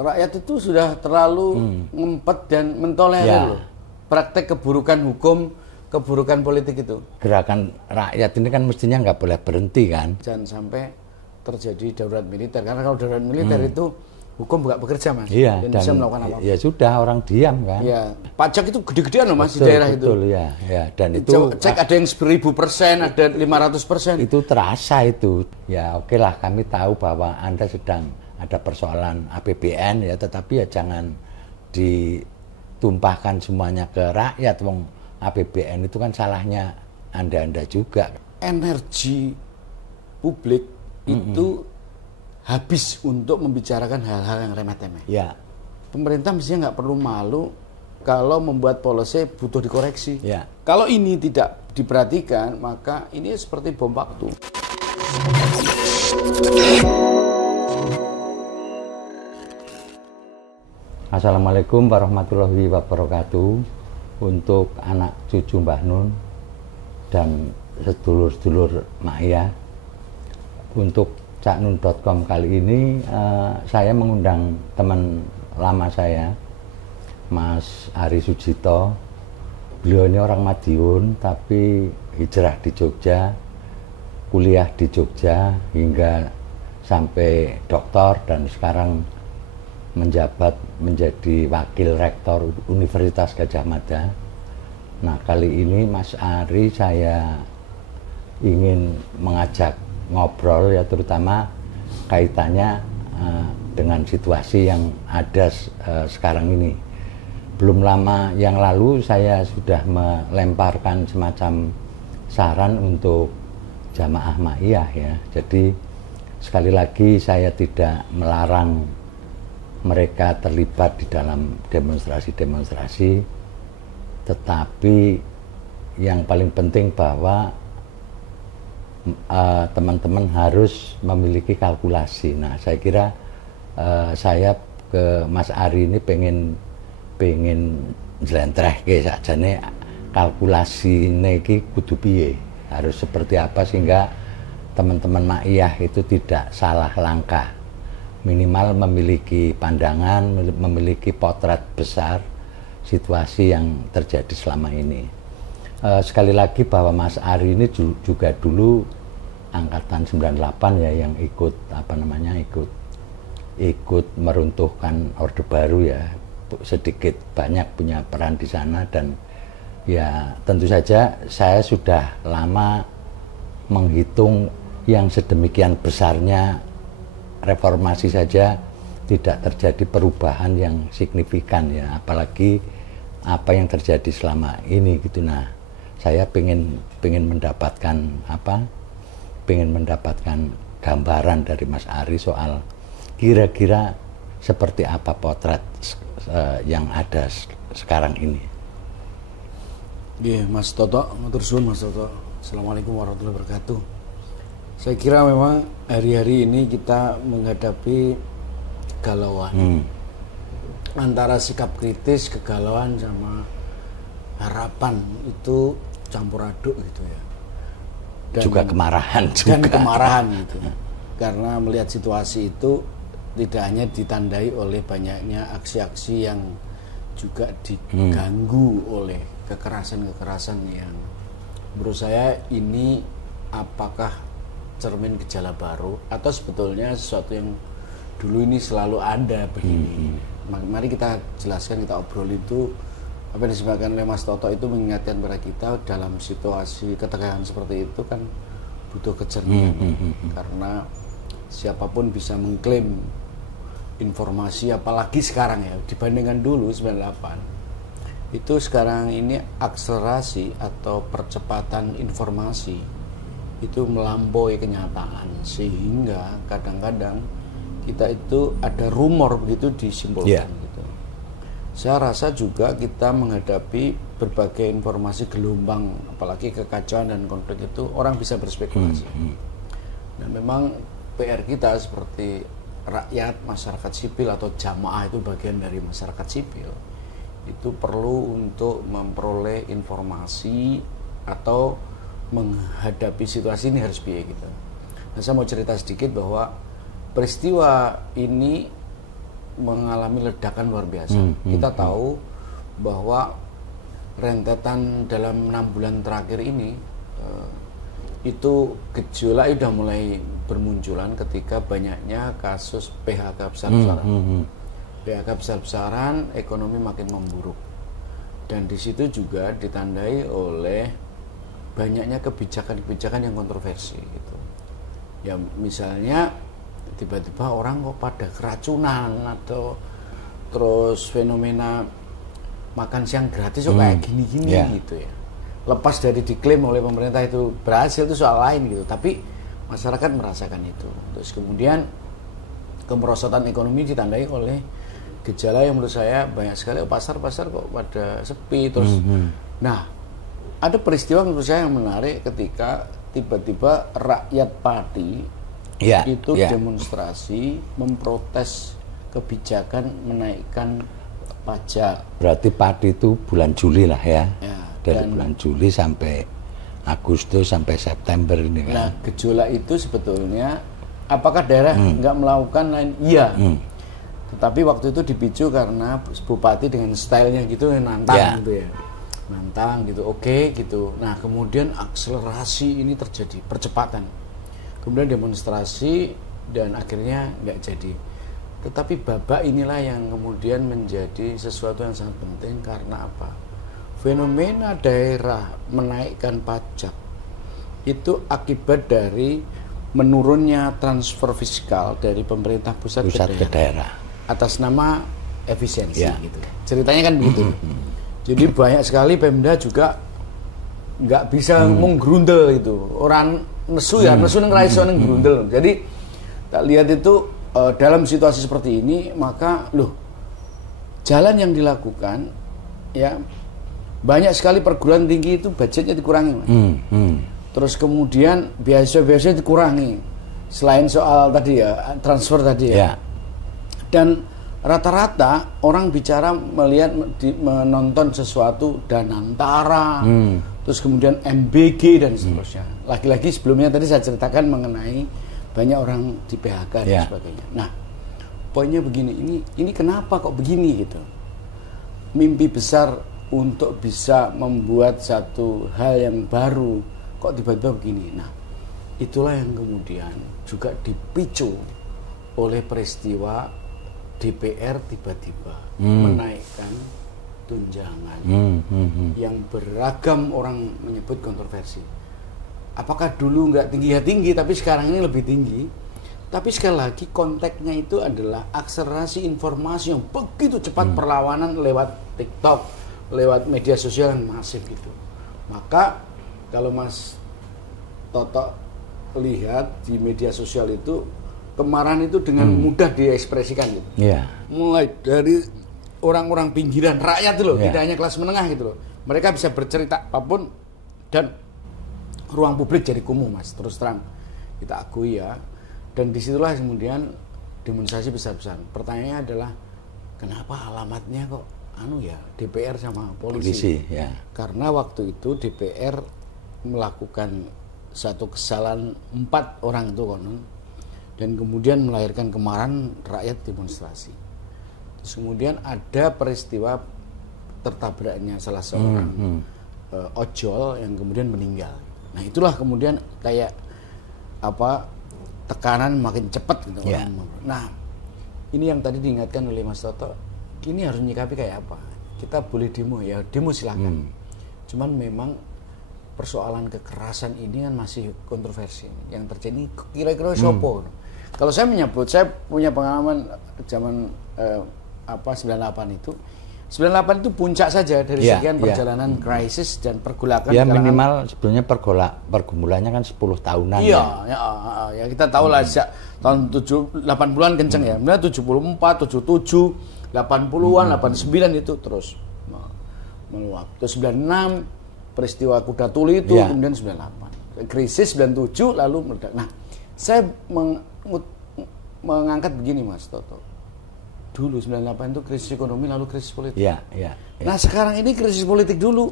rakyat itu sudah terlalu ngempet dan mentolerir loh. Praktek keburukan hukum, keburukan politik itu. Gerakan rakyat ini kan mestinya nggak boleh berhenti kan. Jangan sampai terjadi darurat militer. Karena kalau darurat militer itu hukum nggak bekerja, Mas. Iya, dan bisa melakukan apa-apa. Ya sudah, orang diam kan. Iya, pajak itu gede-gedean loh, Mas, di daerah itu. Betul, ya. Dan itu cek ada yang 1000%, ada 500%. Itu terasa itu. Ya oke lah, kami tahu bahwa Anda sedang ada persoalan APBN ya, tetapi ya jangan ditumpahkan semuanya ke rakyat. Wong APBN itu kan salahnya Anda juga. Energi publik itu habis untuk membicarakan hal-hal yang remeh-temeh. Ya. Pemerintah mestinya nggak perlu malu kalau membuat policy butuh dikoreksi. Ya. Kalau ini tidak diperhatikan, maka ini seperti bom waktu. Assalamualaikum warahmatullahi wabarakatuh. Untuk anak cucu Mbah Nun dan sedulur-sedulur Maya, untuk caknun.com kali ini saya mengundang teman lama saya, Mas Ari Sujito. Beliau ini orang Madiun tapi hijrah di Jogja, kuliah di Jogja hingga sampai doktor dan sekarang menjabat menjadi wakil rektor Universitas Gadjah Mada. Nah, kali ini Mas Ari saya ingin mengajak ngobrol ya, terutama kaitannya dengan situasi yang ada sekarang ini. Belum lama yang lalu saya sudah melemparkan semacam saran untuk jamaah Ma'iyah ya. Jadi sekali lagi saya tidak melarang mereka terlibat di dalam demonstrasi-demonstrasi, tetapi yang paling penting bahwa teman-teman harus memiliki kalkulasi. Nah, saya kira saya ke Mas Ari ini pengen njlentrehke sakjane kalkulasi iki kudu piye, harus seperti apa sehingga teman-teman Ma'iyah itu tidak salah langkah. Minimal memiliki pandangan, memiliki potret besar situasi yang terjadi selama ini. Sekali lagi bahwa Mas Ari ini juga dulu angkatan 98 ya, yang ikut meruntuhkan Orde Baru ya, sedikit banyak punya peran di sana. Dan ya tentu saja saya sudah lama menghitung yang sedemikian besarnya reformasi saja tidak terjadi perubahan yang signifikan ya, apalagi apa yang terjadi selama ini gitu. Nah, saya pengen mendapatkan gambaran dari Mas Ari soal kira-kira seperti apa potret yang ada sekarang ini. Iya, Mas Toto, matur suwun Mas Toto. Assalamualaikum warahmatullahi wabarakatuh. Saya kira memang hari-hari ini kita menghadapi kegalauan. Antara sikap kritis, kegalauan sama harapan itu campur aduk gitu ya. Dan juga kemarahan juga. Dan kemarahan gitu. Karena melihat situasi itu tidak hanya ditandai oleh banyaknya aksi-aksi yang juga diganggu oleh kekerasan-kekerasan yang menurut saya ini apakah cermin gejala baru atau sebetulnya sesuatu yang dulu ini selalu ada begini. Mari kita jelaskan, kita obrol itu apa yang disebutkan oleh Mas Toto itu mengingatkan kepada kita dalam situasi ketegangan seperti itu kan butuh kejernihan. Karena siapapun bisa mengklaim informasi, apalagi sekarang ya dibandingkan dulu 98. Itu sekarang ini akselerasi atau percepatan informasi itu melampaui kenyataan, sehingga kadang-kadang kita itu ada rumor begitu disimpulkan gitu. Saya rasa juga kita menghadapi berbagai informasi gelombang, apalagi kekacauan dan konflik itu orang bisa berspekulasi. Dan memang PR kita seperti rakyat, masyarakat sipil atau jamaah itu bagian dari masyarakat sipil, itu perlu untuk memperoleh informasi atau menghadapi situasi ini harus piye gitu. Nah, saya mau cerita sedikit bahwa peristiwa ini mengalami ledakan luar biasa. Kita tahu bahwa rentetan dalam 6 bulan terakhir ini itu gejolak sudah mulai bermunculan ketika banyaknya kasus PHK besar-besaran. PHK besar-besaran, ekonomi makin memburuk. Dan di situ juga ditandai oleh banyaknya kebijakan-kebijakan yang kontroversi gitu. Ya misalnya tiba-tiba orang kok pada keracunan atau terus fenomena makan siang gratis kok kayak gini-gini gitu ya. Lepas dari diklaim oleh pemerintah itu berhasil itu soal lain gitu, tapi masyarakat merasakan itu. Terus kemudian kemerosotan ekonomi ditandai oleh gejala yang menurut saya banyak sekali, pasar-pasar kok pada sepi terus. Nah, ada peristiwa menurut saya yang menarik ketika tiba-tiba rakyat Pati itu demonstrasi memprotes kebijakan menaikkan pajak. Berarti Pati itu bulan Juli lah ya. Dari bulan Juli sampai Agustus sampai September ini kan. Nah, gejolak itu sebetulnya apakah daerah nggak melakukan lain? Iya. Tetapi waktu itu dipicu karena bupati dengan stylenya gitu nantang gitu ya. Nantang gitu, oke gitu. Nah, kemudian akselerasi ini terjadi, percepatan. Kemudian demonstrasi dan akhirnya nggak jadi. Tetapi babak inilah yang kemudian menjadi sesuatu yang sangat penting karena apa? Fenomena daerah menaikkan pajak itu akibat dari menurunnya transfer fiskal dari pemerintah pusat ke daerah atas nama efisiensi gitu. Ceritanya kan begitu. Jadi banyak sekali Pemda juga nggak bisa menggerundel gitu. Orang nesu ya, nesu nang raiso nang gerundel. Jadi tak lihat itu dalam situasi seperti ini maka jalan yang dilakukan ya banyak sekali perguruan tinggi itu budgetnya dikurangi. Terus kemudian biasa-biasa dikurangi. Selain soal tadi ya transfer tadi ya. Dan rata-rata orang bicara melihat menonton sesuatu Danantara, terus kemudian MBG dan seterusnya. Lagi-lagi sebelumnya tadi saya ceritakan mengenai banyak orang di PHK dan sebagainya. Nah, poinnya begini, ini kenapa kok begini gitu? Mimpi besar untuk bisa membuat satu hal yang baru kok tiba-tiba begini. Nah, itulah yang kemudian juga dipicu oleh peristiwa DPR tiba-tiba menaikkan tunjangan yang beragam orang menyebut kontroversi. Apakah dulu nggak tinggi ya tinggi, tapi sekarang ini lebih tinggi. Tapi sekali lagi konteksnya itu adalah akselerasi informasi yang begitu cepat, perlawanan lewat TikTok, lewat media sosial yang masif gitu. Maka kalau Mas Toto lihat di media sosial itu kemarahan itu dengan mudah diekspresikan gitu. Mulai dari orang-orang pinggiran rakyat itu loh, tidak hanya kelas menengah gitu loh. Mereka bisa bercerita apapun dan ruang publik jadi kumuh Mas, terus terang kita akui ya. Dan disitulah kemudian demonstrasi besar-besaran. Pertanyaannya adalah kenapa alamatnya kok DPR sama polisi ya. Karena waktu itu DPR melakukan satu kesalahan 4 orang itu konon dan kemudian melahirkan kemarahan rakyat demonstrasi. Terus kemudian ada peristiwa tertabraknya salah seorang ojol yang kemudian meninggal. Nah, itulah kemudian kayak tekanan makin cepat gitu orang. Nah, ini yang tadi diingatkan oleh Mas Toto. Ini harus menyikapi kayak apa? Kita boleh demo ya, demo silakan. Cuman memang persoalan kekerasan ini kan masih kontroversi. Yang terjadi kira-kira sopo. Kalau saya menyebut, saya punya pengalaman zaman 98 itu. 98 itu puncak saja dari sekian perjalanan krisis dan pergolakan. Ya minimal sebetulnya pergumulannya kan 10 tahunan. Ya kita tahu lah sejak tahun 80-an kenceng ya. Kemudian 74, 77, 80-an, 89 itu terus meluap. Terus 96 peristiwa Kuda Tuli itu, kemudian 98. Krisis 97 lalu meledak. Nah, saya mengangkat begini Mas Toto. Dulu 98 itu krisis ekonomi lalu krisis politik. Nah, sekarang ini krisis politik dulu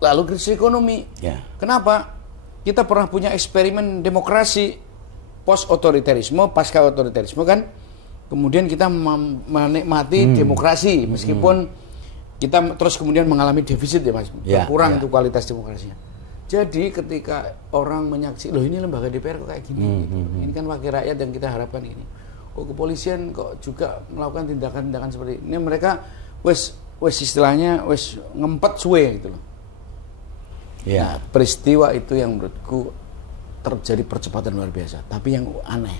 lalu krisis ekonomi. Kenapa? Kita pernah punya eksperimen demokrasi post otoritarisme, pasca otoritarisme kan. kemudian kita menikmati demokrasi meskipun kita terus kemudian mengalami defisit ya Mas, berkurang itu kualitas demokrasinya. Jadi ketika orang menyaksikan, loh ini lembaga DPR kok kayak gini, gitu. Ini kan wakil rakyat yang kita harapkan ini. Kok kepolisian kok juga melakukan tindakan-tindakan seperti ini. Mereka wes istilahnya wes ngempet suwe gitu loh. Nah, peristiwa itu yang menurutku terjadi percepatan luar biasa. Tapi yang aneh,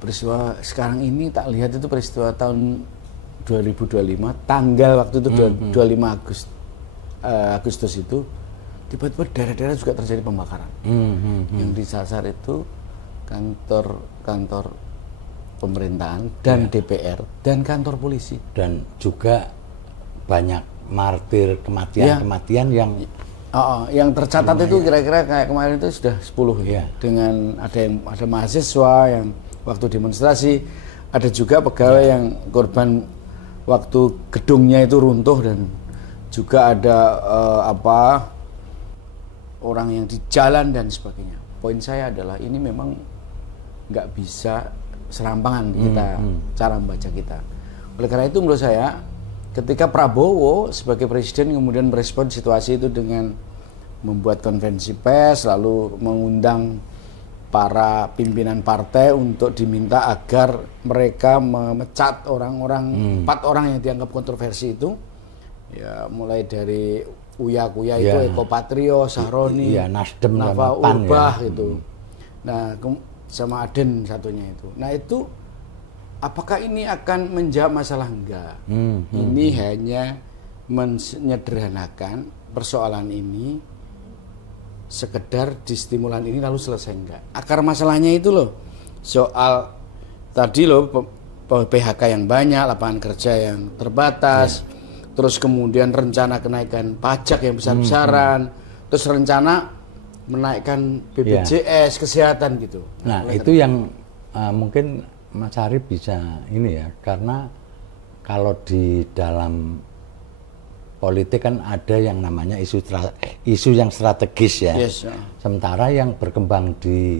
peristiwa sekarang ini tak lihat itu peristiwa tahun 2025, tanggal waktu itu 25 Agustus itu tiba-tiba daerah-daerah juga terjadi pembakaran. Yang disasar itu kantor pemerintahan dan DPR dan kantor polisi, dan juga banyak martir kematian yang tercatat itu kira-kira kayak kemarin itu sudah 10 dengan ada mahasiswa yang waktu demonstrasi, ada juga pegawai yang korban waktu gedungnya itu runtuh, dan juga ada orang yang di jalan dan sebagainya. Poin saya adalah ini memang nggak bisa serampangan kita cara membaca kita. Oleh karena itu menurut saya ketika Prabowo sebagai presiden kemudian merespon situasi itu dengan membuat konvensi pers lalu mengundang para pimpinan partai untuk diminta agar mereka memecat orang-orang 4 orang yang dianggap kontroversi itu, ya mulai dari Uya-Kuya itu Eko Patrio, Sahroni, Nasdem, Nafa Urbah gitu. Nah, sama Aden satunya itu. Nah, itu apakah ini akan menjawab masalah? Enggak. Ini hanya menyederhanakan persoalan ini, sekedar di stimulan ini lalu selesai. Enggak. Akar masalahnya itu loh, soal tadi loh PHK yang banyak, lapangan kerja yang terbatas, terus kemudian rencana kenaikan pajak yang besar-besaran, terus rencana menaikkan BPJS kesehatan gitu. Nah, itu yang mungkin Mas Arief bisa ini ya, karena kalau di dalam politik kan ada yang namanya isu yang strategis ya. Sementara yang berkembang di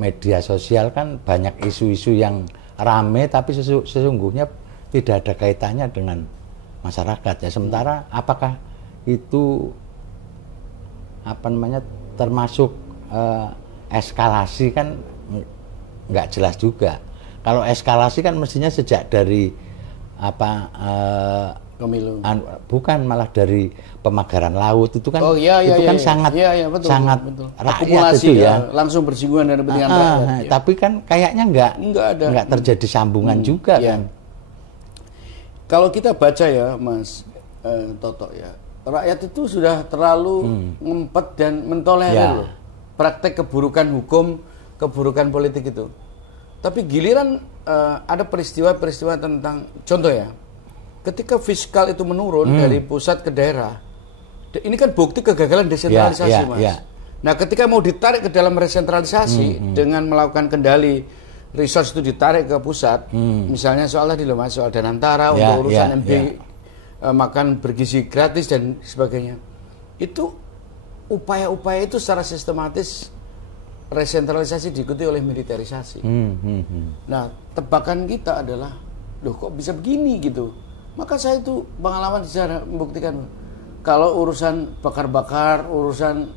media sosial kan banyak isu-isu yang rame tapi sesungguhnya tidak ada kaitannya dengan masyarakat ya. Sementara apakah itu termasuk eskalasi kan nggak jelas juga. Kalau eskalasi kan mestinya sejak dari pemilu, bukan malah dari pemagaran laut itu kan sangat betul. Rakyat itu ya langsung bersinggungan dengan kepentingan rakyat. Tapi kan kayaknya nggak terjadi sambungan juga kan. Kalau kita baca ya Mas Toto ya, rakyat itu sudah terlalu ngempet dan mentolerir praktek keburukan hukum, keburukan politik itu. Tapi giliran ada peristiwa-peristiwa tentang, contoh ya, ketika fiskal itu menurun dari pusat ke daerah, ini kan bukti kegagalan desentralisasi Mas. Nah, ketika mau ditarik ke dalam resentralisasi dengan melakukan kendali resource itu ditarik ke pusat, misalnya soal tadi loh Mas, soal Danantara untuk urusan MB, makan bergizi gratis dan sebagainya. Itu upaya-upaya itu secara sistematis resentralisasi diikuti oleh militerisasi. Nah, tebakan kita adalah, loh kok bisa begini gitu. Maka saya itu pengalaman sejarah membuktikan kalau urusan bakar-bakar, urusan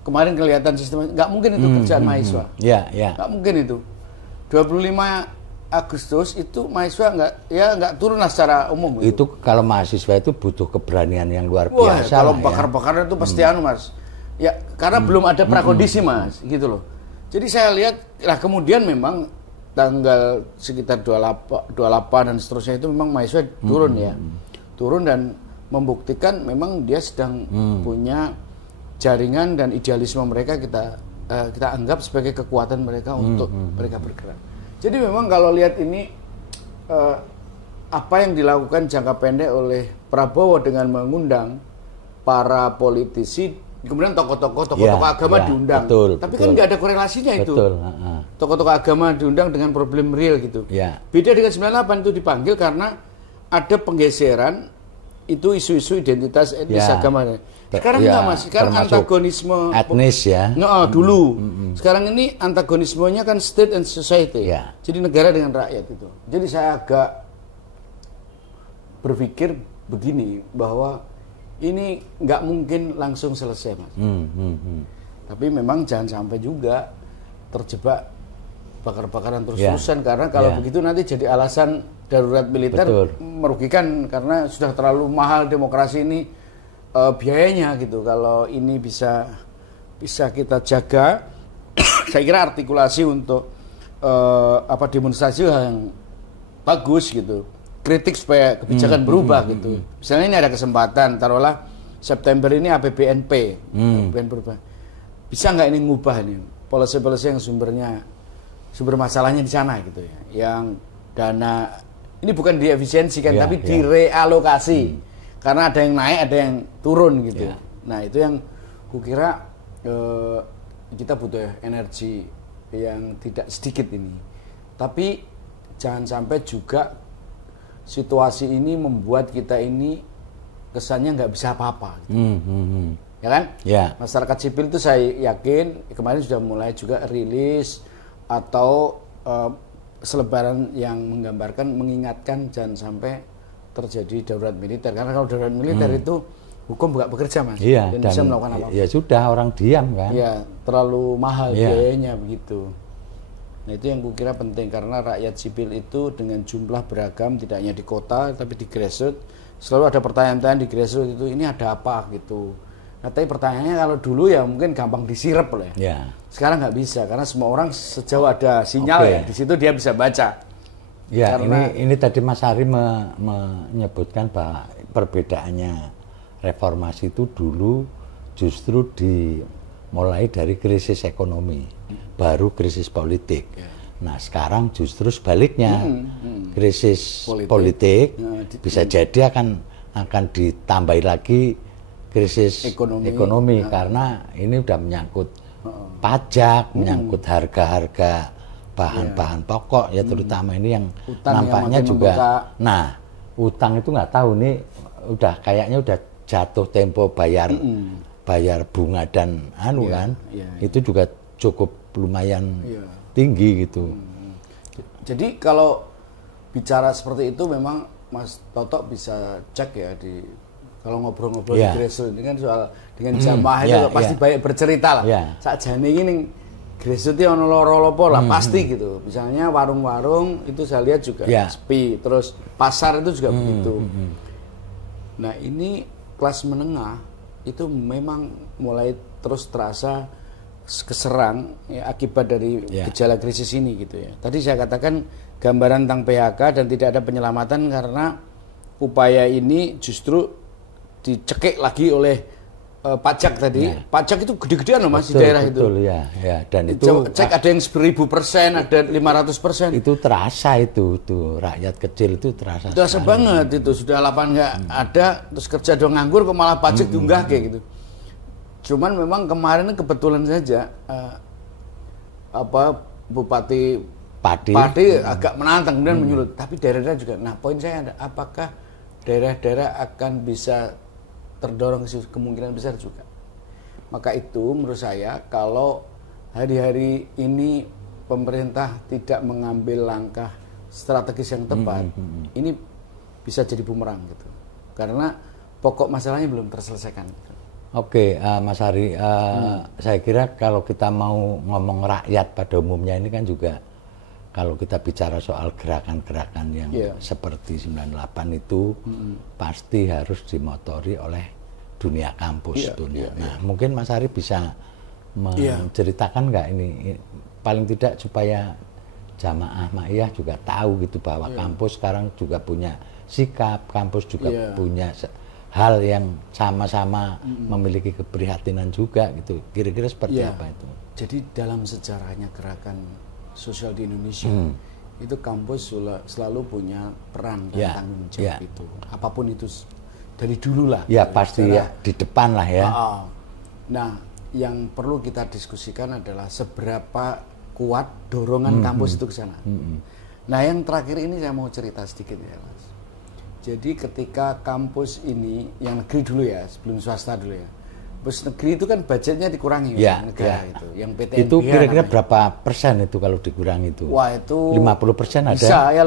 kemarin kelihatan sistem, nggak mungkin itu kerjaan mahasiswa. Nggak mungkin itu. 25 Agustus itu mahasiswa nggak turun lah secara umum. Itu kalau mahasiswa itu butuh keberanian yang luar biasa. Kalau bakar-bakaran itu pasti Mas. Ya, karena belum ada prakondisi Mas, gitu loh. Jadi saya lihat, lah kemudian memang tanggal sekitar 28 dan seterusnya itu memang mahasiswa turun ya. Turun dan membuktikan memang dia sedang punya jaringan dan idealisme mereka kita anggap sebagai kekuatan mereka untuk mereka bergerak. Jadi memang kalau lihat ini apa yang dilakukan jangka pendek oleh Prabowo dengan mengundang para politisi, kemudian tokoh-tokoh agama diundang. Tapi kan nggak ada korelasinya itu. Tokoh-tokoh agama diundang dengan problem real gitu. Beda dengan 98 itu dipanggil karena ada penggeseran itu isu-isu identitas etnis agama. Sekarang enggak Mas, sekarang antagonisme etnis ya. Dulu. Sekarang ini antagonismenya kan state and society. Jadi negara dengan rakyat itu. Jadi saya agak berpikir begini bahwa ini nggak mungkin langsung selesai Mas. Tapi memang jangan sampai juga terjebak bakar-bakaran terus-terusan karena kalau begitu nanti jadi alasan darurat militer merugikan karena sudah terlalu mahal demokrasi ini biayanya gitu. Kalau ini bisa kita jaga, saya kira artikulasi untuk demonstrasi yang bagus gitu, kritik supaya kebijakan berubah gitu. Misalnya ini ada kesempatan, taruhlah September ini APBNP, APBN berubah, bisa nggak ini ngubah ini policy-policy yang sumber masalahnya di sana gitu ya, yang dana ini bukan diefisiensikan tapi direalokasi karena ada yang naik ada yang turun gitu. Nah itu yang kukira kita butuh energi yang tidak sedikit ini, tapi jangan sampai juga situasi ini membuat kita ini kesannya nggak bisa apa-apa gitu. Ya kan? Masyarakat sipil itu saya yakin kemarin sudah mulai juga rilis atau selebaran yang menggambarkan, mengingatkan jangan sampai terjadi darurat militer. Karena kalau darurat militer itu hukum nggak bekerja Mas, dan bisa melakukan apa-apa. Ya sudah, orang diam kan. Ya terlalu mahal biayanya begitu. Nah itu yang kukira penting karena rakyat sipil itu dengan jumlah beragam, tidak hanya di kota tapi di grassroots selalu ada pertanyaan-pertanyaan di grassroots itu, ini ada apa gitu. Nah, tapi pertanyaannya kalau dulu ya mungkin gampang disirep loh ya. Sekarang nggak bisa karena semua orang sejauh ada sinyal ya di situ dia bisa baca. Ya, karena ini tadi Mas Ari menyebutkan bahwa perbedaannya reformasi itu dulu justru dimulai dari krisis ekonomi, baru krisis politik. Nah, sekarang justru sebaliknya, krisis politik bisa jadi akan ditambahi lagi krisis ekonomi karena ini udah menyangkut pajak, menyangkut harga-harga bahan-bahan pokok ya, terutama ini yang utang nampaknya yang juga membuka. Nah, utang itu nggak tahu nih udah kayaknya udah jatuh tempo bayar bunga dan kan itu juga cukup lumayan tinggi gitu. Jadi kalau bicara seperti itu memang Mas Toto bisa cek ya kalau ngobrol-ngobrol di grassroots ini kan soal dengan jamaah itu pasti banyak bercerita lah. Saat jane ini grassroots itu ono loro-lopo lah pasti gitu. Misalnya warung-warung itu saya lihat juga sepi, terus pasar itu juga begitu. Nah ini kelas menengah itu memang mulai terus terasa keserang akibat dari gejala krisis ini gitu ya. Tadi saya katakan gambaran tentang PHK dan tidak ada penyelamatan karena upaya ini justru dicekik lagi oleh pajak tadi. Pajak itu gede-gedean loh Mas di daerah itu. Betul ya. Dan itu cek ada yang 1000%, ada 500%. Itu terasa itu tuh rakyat kecil itu terasa. Terasa banget itu sudah lapangan nggak ada, terus kerja dong nganggur kok malah pajak diunggah kayak gitu. Cuman memang kemarin kebetulan saja Bupati Padi agak menantang kemudian menyulut. Tapi daerah-daerah juga. Nah poin saya ada, apakah daerah-daerah akan bisa terdorong kemungkinan besar juga. Maka itu menurut saya kalau hari-hari ini pemerintah tidak mengambil langkah strategis yang tepat, ini bisa jadi bumerang gitu. Karena pokok masalahnya belum terselesaikan. Oke, Mas Ari, saya kira kalau kita mau ngomong rakyat pada umumnya ini kan juga kalau kita bicara soal gerakan-gerakan yang seperti 98 itu pasti harus dimotori oleh dunia kampus. Nah, mungkin Mas Ari bisa menceritakan nggak ini paling tidak supaya jamaah Ma'iyah juga tahu gitu bahwa kampus sekarang juga punya sikap, kampus juga punya hal yang sama-sama memiliki keprihatinan juga gitu. Kira-kira seperti apa itu? Jadi dalam sejarahnya gerakan sosial di Indonesia itu kampus selalu punya peran dan tanggung jawab itu. Apapun itu dari dulu lah. Ya pasti di depan lah ya. Nah, yang perlu kita diskusikan adalah seberapa kuat dorongan kampus itu ke sana. Nah, yang terakhir ini saya mau cerita sedikit ya, Mas. Jadi ketika kampus ini yang negeri dulu ya, sebelum swasta dulu ya. Kampus negeri itu kan budgetnya dikurangi ya, negara ya. itu. Yang PTNBH itu kira-kira namanya. berapa persen itu kalau dikurangi itu? Wah, itu 50% ada. bisa ya,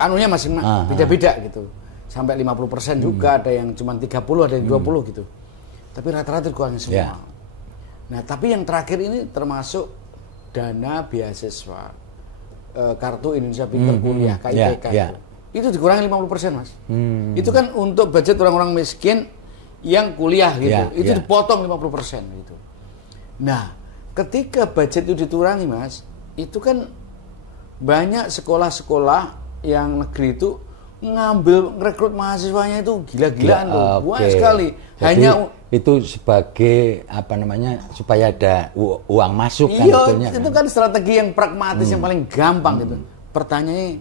anunya masih beda-beda gitu. Sampai 50% juga, ada yang cuma 30, ada yang 20 gitu. Tapi rata-rata dikurangi semua. Ya. Nah, tapi yang terakhir ini termasuk dana beasiswa, kartu Indonesia Pintar Kuliah, KIPK. Itu dikurangi 50%, Mas. Itu kan untuk budget orang-orang miskin yang kuliah gitu. Itu dipotong 50% gitu. Nah, ketika budget itu dikurangi, Mas, itu kan banyak sekolah-sekolah yang negeri itu ngambil rekrut mahasiswanya itu gila-gilaan tuh, banyak sekali. Jadi, hanya itu sebagai apa namanya supaya ada uang masuk kan iya, itu kan strategi yang pragmatis yang paling gampang gitu. Pertanyaannya,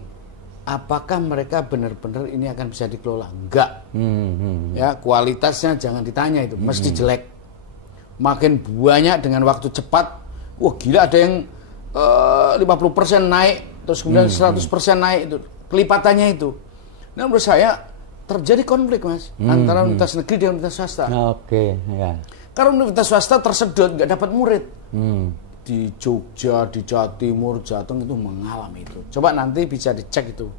apakah mereka benar-benar ini akan bisa dikelola? Enggak. Ya, kualitasnya jangan ditanya itu, mesti jelek. Makin banyak dengan waktu cepat, wah gila, ada yang 50% naik, terus kemudian 100% naik itu, kelipatannya itu. Nah, menurut saya terjadi konflik, Mas, antara universitas negeri dan universitas swasta. Ya. Karena universitas swasta tersedot, nggak dapat murid. Di Jogja, di Jawa Timur, Jateng itu mengalami itu. Coba nanti bisa dicek itu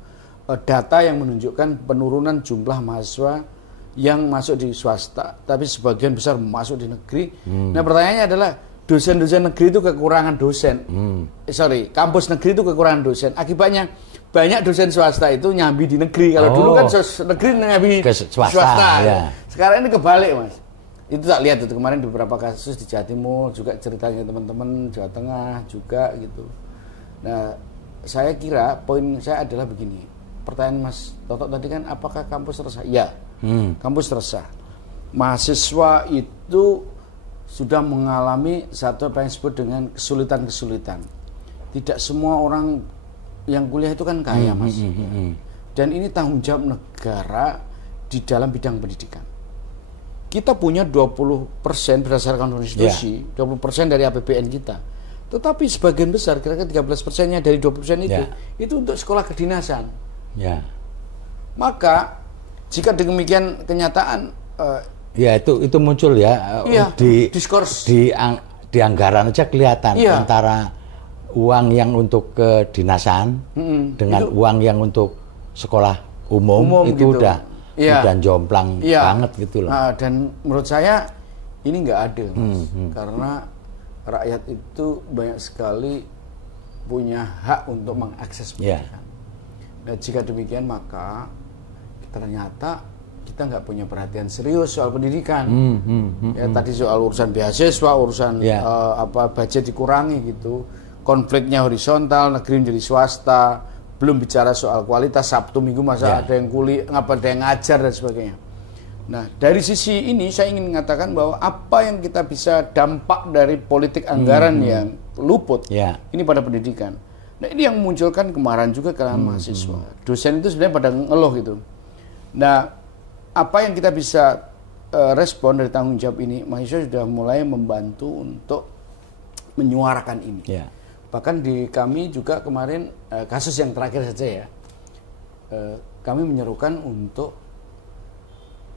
data yang menunjukkan penurunan jumlah mahasiswa yang masuk di swasta, tapi sebagian besar masuk di negeri. Nah, pertanyaannya adalah dosen-dosen negeri itu kekurangan dosen. Kampus negeri itu kekurangan dosen. Akibatnya banyak dosen swasta itu nyambi di negeri. Kalau dulu kan negeri nyambi ke swasta. Ya. Sekarang ini kebalik, Mas. Itu tak lihat itu kemarin di beberapa kasus di Jawa Timur juga ceritanya teman-teman, Jawa Tengah juga gitu. Nah, saya kira poin saya adalah begini. Pertanyaan Mas Toto tadi kan, apakah kampus resah? Ya, kampus resah. Mahasiswa itu sudah mengalami satu apa yang disebut dengan kesulitan-kesulitan. Tidak semua orang yang kuliah itu kan kaya, Mas. Dan ini tanggung jawab negara di dalam bidang pendidikan. Kita punya 20% berdasarkan konstitusi, 20% dari APBN kita. Tetapi sebagian besar, kira-kira 13%-nya dari 20% itu untuk sekolah kedinasan. Maka jika demikian kenyataan, itu muncul ya, di diskurs di anggaran aja kelihatan antara uang yang untuk kedinasan dengan uang yang untuk sekolah umum itu gitu. Udah jomplang banget gitu loh. Nah, dan menurut saya ini nggak adil, Mas. Karena rakyat itu banyak sekali punya hak untuk mengakses pendidikan. Nah, jika demikian maka ternyata kita nggak punya perhatian serius soal pendidikan. Tadi soal urusan beasiswa, urusan budget dikurangi gitu, konfliknya horizontal, negeri menjadi swasta. Belum bicara soal kualitas, Sabtu Minggu masa ada yang kuliah, ada yang ngajar dan sebagainya. Nah, dari sisi ini saya ingin mengatakan bahwa apa yang kita bisa dampak dari politik anggaran yang luput ini pada pendidikan. Nah, ini yang memunculkan kemarahan juga kalangan mahasiswa. Dosen itu sebenarnya pada ngeluh gitu. Nah, apa yang kita bisa respon dari tanggung jawab ini, mahasiswa sudah mulai membantu untuk menyuarakan ini. Bahkan di kami juga kemarin kasus yang terakhir saja ya, kami menyerukan untuk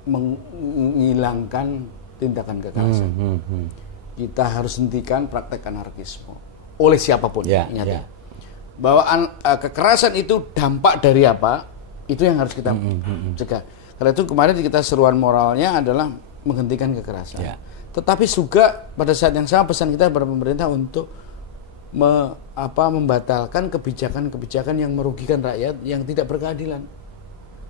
menghilangkan tindakan kekerasan. Kita harus hentikan praktek anarkisme oleh siapapun. Ingat bahwa kekerasan itu dampak dari apa? Itu yang harus kita cegah. Karena itu kemarin kita seruan moralnya adalah menghentikan kekerasan. Tetapi juga pada saat yang sama pesan kita kepada pemerintah untuk membatalkan kebijakan-kebijakan yang merugikan rakyat yang tidak berkeadilan.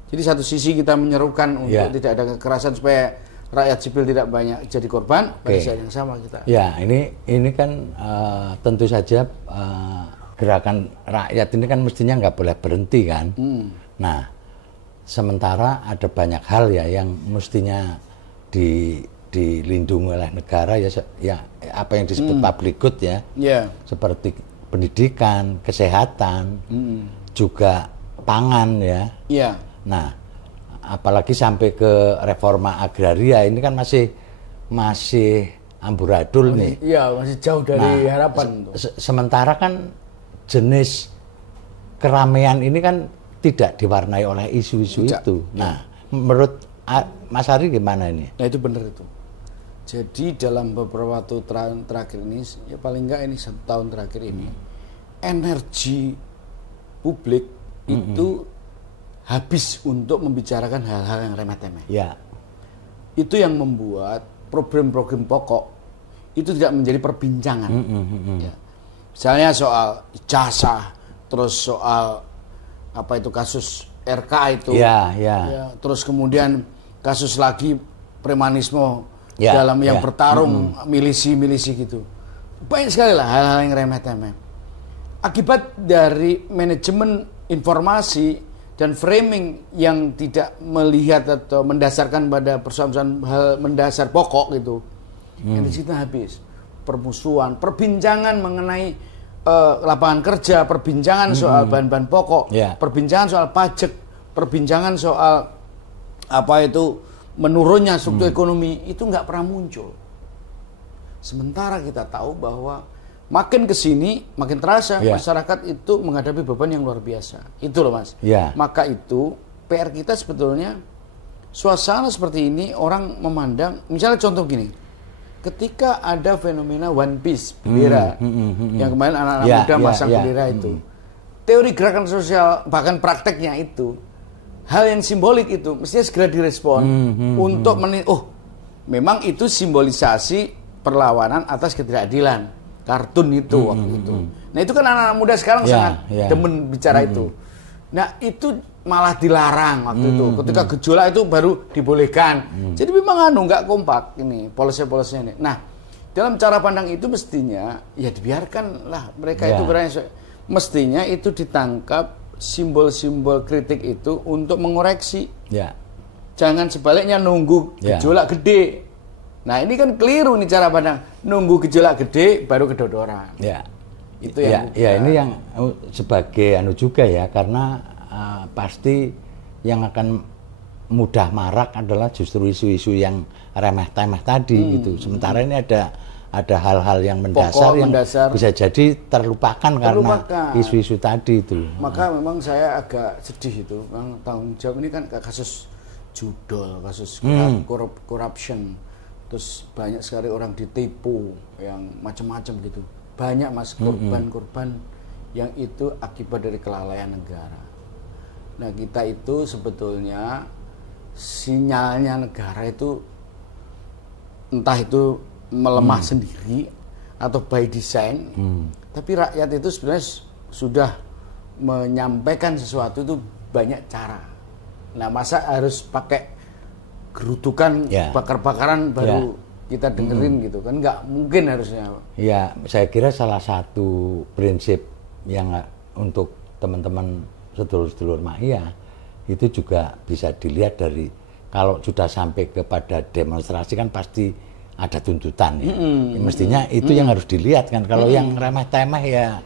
Jadi satu sisi kita menyerukan untuk tidak ada kekerasan supaya rakyat sipil tidak banyak jadi korban. Pada saat yang sama kita. Ini kan tentu saja gerakan rakyat ini kan mestinya nggak boleh berhenti kan. Nah, sementara ada banyak hal yang mestinya dilindungi oleh negara apa yang disebut public good seperti pendidikan, kesehatan, juga pangan Nah, apalagi sampai ke reforma agraria ini kan masih amburadul nih. Masih jauh dari harapan. Sementara kan jenis keramaian ini kan tidak diwarnai oleh isu-isu itu. Nah, menurut Mas Ari gimana ini? Nah itu benar itu. Jadi dalam beberapa waktu terakhir ini, ya paling enggak ini 1 tahun terakhir ini, energi publik itu habis untuk membicarakan hal-hal yang remeh-temeh. Ya. Itu yang membuat problem-problem pokok itu tidak menjadi perbincangan. Ya. Misalnya soal ijazah, terus soal apa itu kasus RK itu, ya. Terus kemudian kasus lagi premanisme dalam yang bertarung milisi gitu. Banyak sekali lah hal-hal yang remeh-temeh. Akibat dari manajemen informasi dan framing yang tidak melihat atau mendasarkan pada persoalan hal mendasar pokok gitu, energi kita habis. Permusuhan, perbincangan mengenai lapangan kerja, perbincangan soal bahan-bahan pokok, perbincangan soal pajak, perbincangan soal apa itu menurunnya struktur ekonomi itu nggak pernah muncul. Sementara kita tahu bahwa makin kesini makin terasa masyarakat itu menghadapi beban yang luar biasa. Itu loh Mas. Maka itu PR kita sebetulnya suasana seperti ini orang memandang, misalnya contoh gini. Ketika ada fenomena One Piece bendera yang kemarin anak-anak muda masang bendera itu, teori gerakan sosial bahkan prakteknya itu hal yang simbolik itu mestinya segera direspon untuk memang itu simbolisasi perlawanan atas ketidakadilan kartun itu waktu itu. Nah itu kan anak-anak muda sekarang sangat demen bicara itu. Nah itu malah dilarang waktu itu. Ketika gejolak itu baru dibolehkan. Jadi memang nggak kompak ini polisi-polisinya ini. Nah dalam cara pandang itu mestinya ya dibiarkan lah mereka itu berani. Mestinya itu ditangkap simbol-simbol kritik itu untuk mengoreksi. Jangan sebaliknya nunggu gejolak gede. Nah ini kan keliru nih cara pandang. Nunggu gejolak gede baru kedodoran. Itu yang ini yang sebagai juga ya, karena pasti yang akan mudah marak adalah justru isu-isu yang remeh-temeh tadi gitu. Sementara ini ada hal-hal yang mendasar yang bisa jadi terlupakan karena isu-isu tadi itu. Maka memang saya agak sedih itu. Memang tanggung jawab ini kan kasus judol, kasus corruption. Terus banyak sekali orang ditipu yang macam-macam gitu. Banyak Mas korban-korban yang itu akibat dari kelalaian negara. Nah kita itu sebetulnya sinyalnya negara itu entah itu melemah sendiri atau by design, tapi rakyat itu sebenarnya sudah menyampaikan sesuatu itu banyak cara. Nah masa harus pakai gerutukan bakar-bakaran baru kita dengerin gitu kan, nggak mungkin harusnya. Ya saya kira salah satu prinsip yang untuk teman-teman sedulur-sedulur Mahia itu juga bisa dilihat dari kalau sudah sampai kepada demonstrasi kan pasti ada tuntutan ya. Mestinya itu yang harus dilihat kan. Kalau yang remeh-temeh ya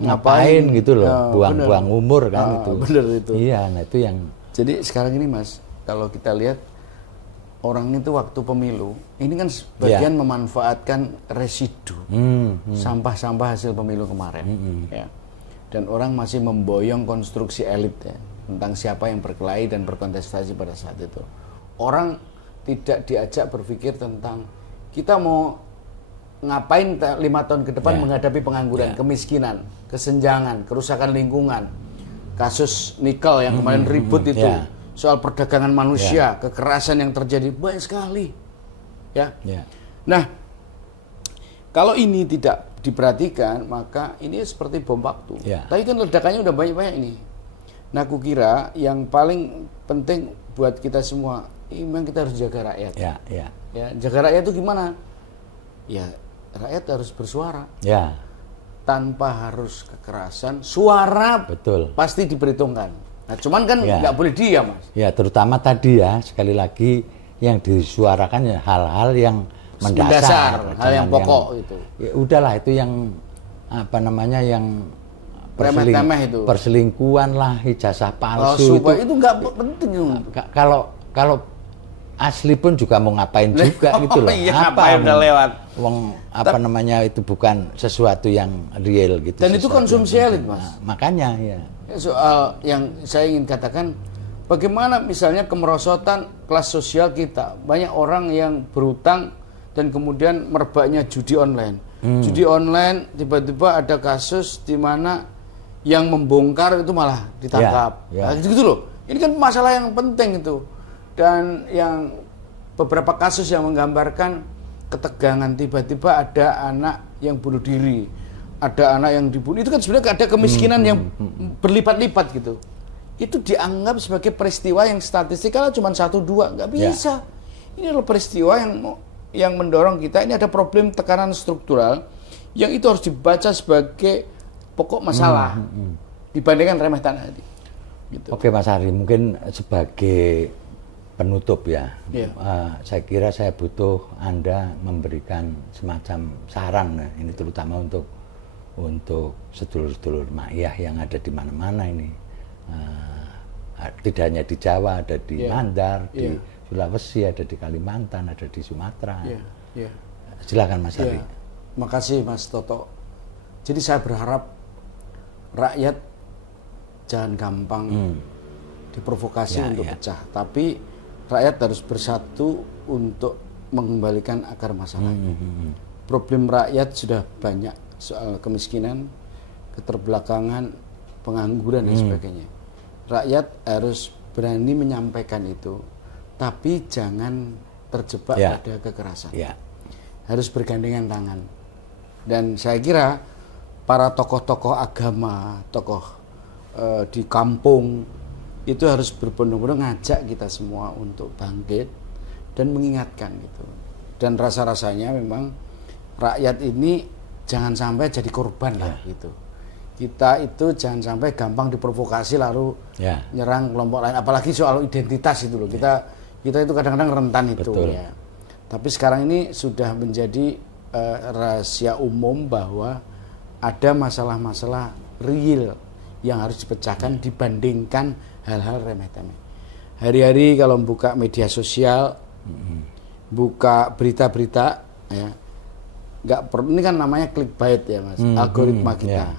ngapain gitu loh, buang-buang umur kan itu. Bener itu. Iya, nah itu yang. Jadi sekarang ini Mas, kalau kita lihat orang itu waktu pemilu, ini kan sebagian memanfaatkan residu sampah-sampah hasil pemilu kemarin. Ya. Dan orang masih memboyong konstruksi elit ya, tentang siapa yang berkelahi dan berkontestasi pada saat itu. Orang tidak diajak berpikir tentang kita mau ngapain 5 tahun ke depan menghadapi pengangguran, kemiskinan, kesenjangan, kerusakan lingkungan, kasus nikel yang kemarin ribut itu, soal perdagangan manusia, kekerasan yang terjadi banyak sekali. Nah, kalau ini tidak diperhatikan, maka ini seperti bom waktu. Tapi kan ledakannya udah banyak-banyak ini. Nah, aku kira yang paling penting buat kita semua, memang kita harus jaga rakyat. Ya, jaga rakyat itu gimana? Ya, rakyat harus bersuara. Tanpa harus kekerasan, suara pasti diperhitungkan. Nah, cuman kan nggak boleh diam, Mas. Ya, terutama tadi ya, sekali lagi yang disuarakan ya hal-hal yang mendasar, hal yang pokok itu. Ya udahlah itu yang apa namanya yang perselingkuhan lah, ijazah palsu itu nggak penting. Kalau asli pun juga mau ngapain juga gitu loh. Iya, apa udah lewat. Wong apa namanya itu bukan sesuatu yang real gitu. Dan itu konsumsi elit, Mas. Nah, makanya ya. Soal yang saya ingin katakan, bagaimana misalnya kemerosotan kelas sosial kita. Banyak orang yang berutang dan kemudian merebaknya judi online. Judi online tiba-tiba ada kasus di mana yang membongkar itu malah ditangkap. Ya, ya. Nah, gitu loh. Ini kan masalah yang penting itu. Dan yang beberapa kasus yang menggambarkan ketegangan, tiba-tiba ada anak yang bunuh diri, ada anak yang dibunuh, itu kan sebenarnya ada kemiskinan yang berlipat-lipat gitu. Itu dianggap sebagai peristiwa yang statistikal cuma 1-2, nggak bisa. Ini adalah peristiwa yang mendorong kita, ini ada problem tekanan struktural yang itu harus dibaca sebagai pokok masalah dibandingkan remeh tadi. Gitu. Oke Mas Ari, mungkin sebagai penutup ya, saya kira saya butuh Anda memberikan semacam saran, ini terutama untuk sedulur-sedulur Ma'iyah yang ada di mana-mana ini, tidak hanya di Jawa, ada di Mandar, di Sulawesi, ada di Kalimantan, ada di Sumatera. Silakan Mas Ari. Makasih Mas Toto. Jadi saya berharap rakyat jangan gampang diprovokasi untuk pecah, tapi rakyat harus bersatu untuk mengembalikan akar masalah. Problem rakyat sudah banyak, soal kemiskinan, keterbelakangan, pengangguran dan sebagainya. Rakyat harus berani menyampaikan itu, tapi jangan terjebak pada kekerasan. Harus bergandengan tangan. Dan saya kira para tokoh-tokoh agama, tokoh di kampung itu harus berbondong-bondong ngajak kita semua untuk bangkit dan mengingatkan gitu. Dan rasa-rasanya memang rakyat ini jangan sampai jadi korban lah gitu. Kita itu jangan sampai gampang diprovokasi lalu nyerang kelompok lain, apalagi soal identitas itu loh. Kita itu kadang-kadang rentan itu. Ya. Tapi sekarang ini sudah menjadi rahasia umum bahwa ada masalah-masalah real yang harus dipecahkan dibandingkan hal-hal remeh-temeh. Hari-hari kalau buka media sosial, buka berita-berita, ya, nggak perlu. Ini kan namanya clickbait ya Mas, algoritma kita.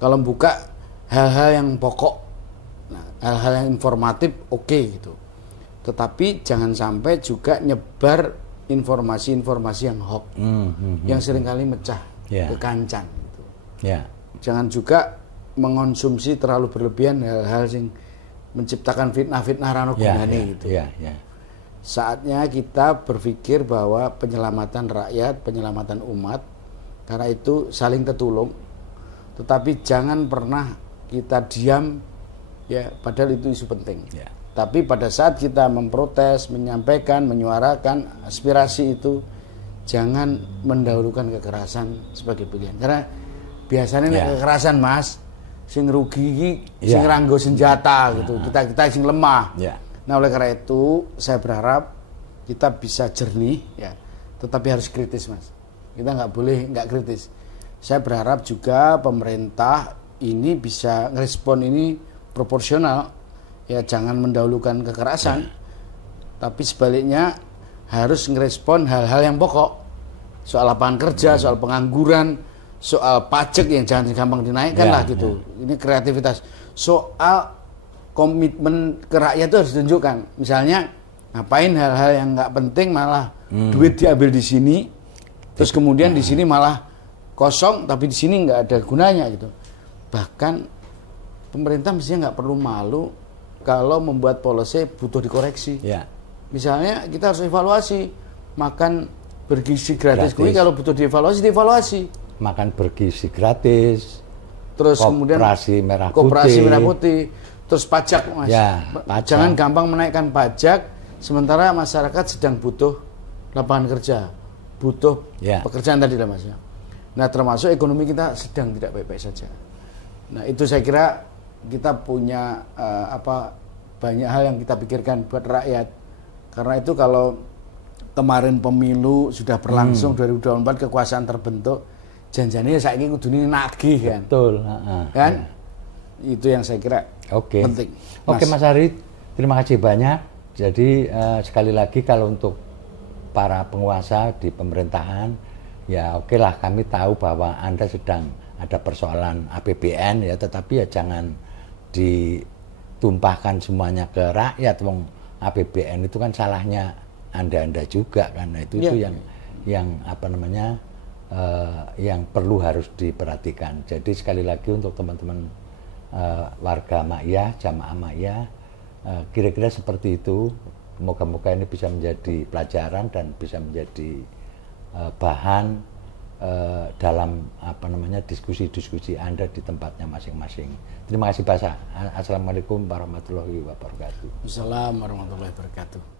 Kalau buka hal-hal yang pokok, nah, hal-hal yang informatif, oke gitu. Tetapi jangan sampai juga nyebar informasi-informasi yang hoax, yang seringkali mecah kekancan. Gitu. Jangan juga mengonsumsi terlalu berlebihan hal-hal yang menciptakan fitnah-fitnah rano gunane gitu. Saatnya kita berpikir bahwa penyelamatan rakyat, penyelamatan umat, karena itu saling tertolong. Tetapi jangan pernah kita diam, ya, padahal itu isu penting. Tapi pada saat kita memprotes, menyampaikan, menyuarakan aspirasi itu, jangan mendahulukan kekerasan sebagai pilihan. Karena biasanya kekerasan Mas, sing rugi, sing ranggo senjata gitu. Kita sing lemah. Nah oleh karena itu saya berharap kita bisa jernih, ya, tetapi harus kritis Mas. Kita nggak boleh nggak kritis. Saya berharap juga pemerintah ini bisa ngerespon ini proporsional, ya, jangan mendahulukan kekerasan, tapi sebaliknya harus ngerespon hal-hal yang pokok, soal lapangan kerja, soal pengangguran, soal pajak yang jangan gampang dinaikkan lah gitu. Ini kreativitas. Soal komitmen ke rakyat itu harus ditunjukkan. Misalnya ngapain hal-hal yang nggak penting malah duit diambil di sini, terus kemudian di sini malah kosong, tapi di sini nggak ada gunanya gitu. Bahkan pemerintah mestinya nggak perlu malu kalau membuat policy butuh dikoreksi. Misalnya kita harus evaluasi, makan bergizi gratis. Kalau butuh dievaluasi. Makan bergizi gratis. Terus kemudian koperasi merah putih. Terus pajak Mas. Pajak. Jangan gampang menaikkan pajak sementara masyarakat sedang butuh lapangan kerja, butuh pekerjaan tadi lah Mas. Nah termasuk ekonomi kita sedang tidak baik-baik saja. Nah itu saya kira kita punya banyak hal yang kita pikirkan buat rakyat. Karena itu kalau kemarin pemilu sudah berlangsung 2024 kekuasaan terbentuk, janjinya saya ingin kudune nagih kan. Betul. Kan? Itu yang saya kira penting. Oke Mas Ari, terima kasih banyak. Jadi sekali lagi kalau untuk para penguasa di pemerintahan, ya oke lah kami tahu bahwa Anda sedang ada persoalan APBN ya, tetapi ya jangan ditumpahkan semuanya ke rakyat. Wong APBN itu kan salahnya Anda juga kan. Nah, itu yang apa namanya yang perlu harus diperhatikan. Jadi sekali lagi untuk teman-teman warga Ma'iyah, jamaah Ma'iyah, kira-kira seperti itu. Moga-moga ini bisa menjadi pelajaran dan bisa menjadi bahan dalam apa namanya diskusi-diskusi Anda di tempatnya masing-masing. Terima kasih Pak. Assalamualaikum warahmatullahi wabarakatuh. Assalamualaikum warahmatullahi wabarakatuh.